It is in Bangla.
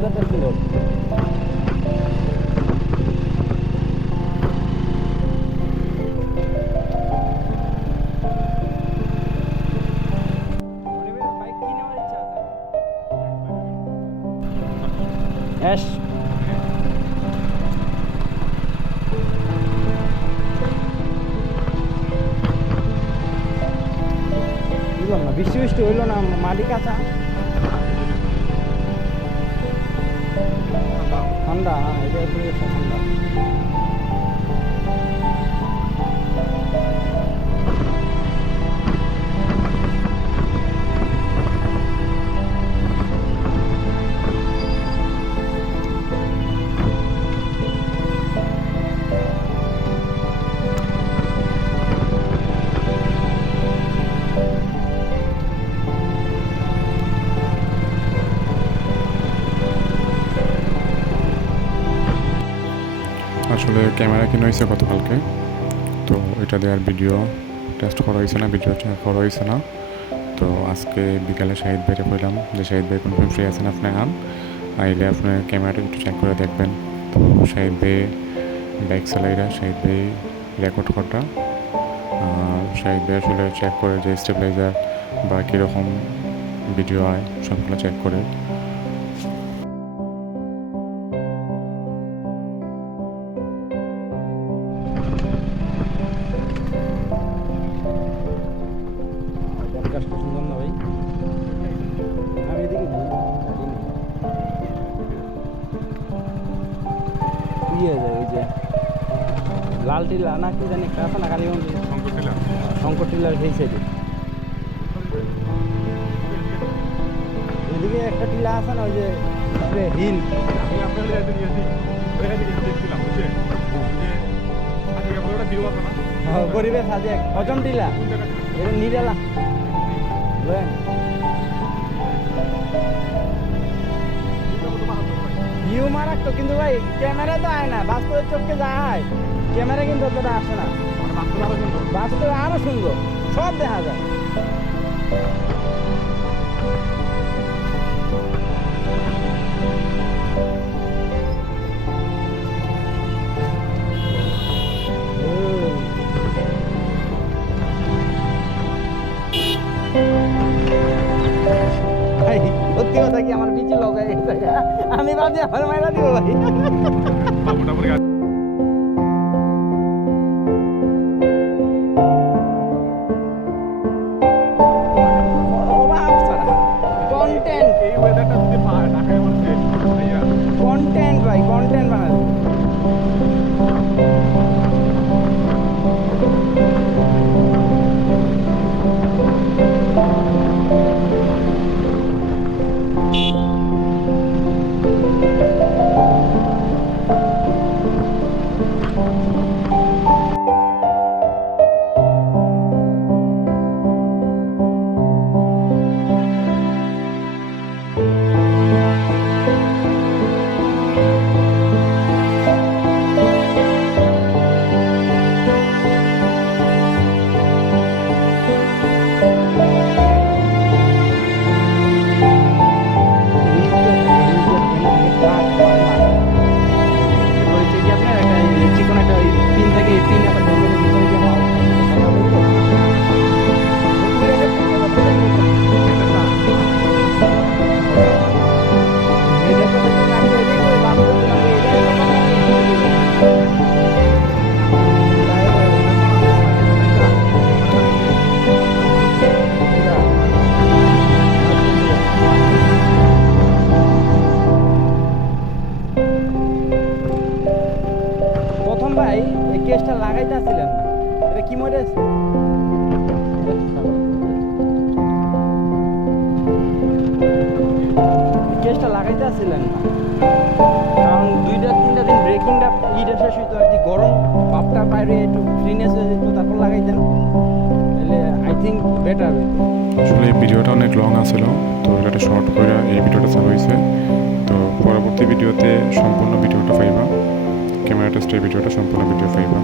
ওয়েদারটা সুন্দর। বাইক কি নেওয়ার ইচ্ছা আছে? অ্যাশ। বুঝলাম না, বৃষ্টি বৃষ্টি হইলো না, মাটি কাঁচা, ঠান্ডা। হ্যাঁ, এটা পরিবেশটা ঠান্ডা। আসলে ক্যামেরা কিনা হয়েছে গতকালকে, তো এটা দেওয়ার ভিডিও টেস্ট করা হয়েছে না, ভিডিও করা হয়েছে না। তো আজকে বিকালে শাহিদ ভাইরে বললাম যে শাহিদ ভাই কোন ফ্রি আছেন, আপনি আইলে আপনার ক্যামেরাটা একটু চেক করে দেখবেন। তো শাহিদ ভাই বাইক চালাইরা, শাহিদ ভাই রেকর্ড করা, শাহিদ ভাই আসলে চেক করে যে স্টেবিলাইজার বা কীরকম ভিডিও হয় সবগুলো চেক করে। গাছটা সুন্দর না ভাই? আমি এদিকে ইয়ে যায় ওই যে লাল টিলা না কি জানি একটা আছে না, কালীগঞ্জে শঙ্কর টিলার সেই সাইডে এদিকে একটা টিলা আছে না, ওই যে হিল। গরিবের সাজে হজম টিলা, এটা নিরালা ভিউ মারাত্মক, কিন্তু ভাই ক্যামেরা তো আয় না, বাস্তবের চোখে যা হয় ক্যামেরা কিন্তু অতটা আসে না। বাস্তবে আরো সুন্দর, সব দেখা যায়। ভাই সত্যি কথা কি, আমার পিছিয়ে লগাই গেছে, আমি ভাবছি আমার মায়েরা দিব ভাই। কন্টেন্ট ভাই, কন্টেন্ট বানাবে। প্রথম ভাই এই কেসটা লাগাইতে আসছিলেন না, এটা কি মরে আছে? কেসটা লাগাইতে আসছিলেন না, কারণ 2-3 দিন ব্রেকিংটা ইটা শেষ হইতো আর কি, গরম ভাবটা বাইরে একটু ফ্রিনেস হয়ে যেত, তারপর লাগাইতেন, তাহলে আই থিঙ্ক বেটার হইতো। আসলে এই ভিডিওটা অনেক লং আছিল, তো এটা শর্ট করে এই ভিডিওটা চালু হয়েছে। তো পরবর্তী ভিডিওতে সম্পূর্ণ ভিডিওটা পাইবা, ক্যামেরা টেস্টের ভিডিওটা সম্পূর্ণ ভিডিও পাইবা।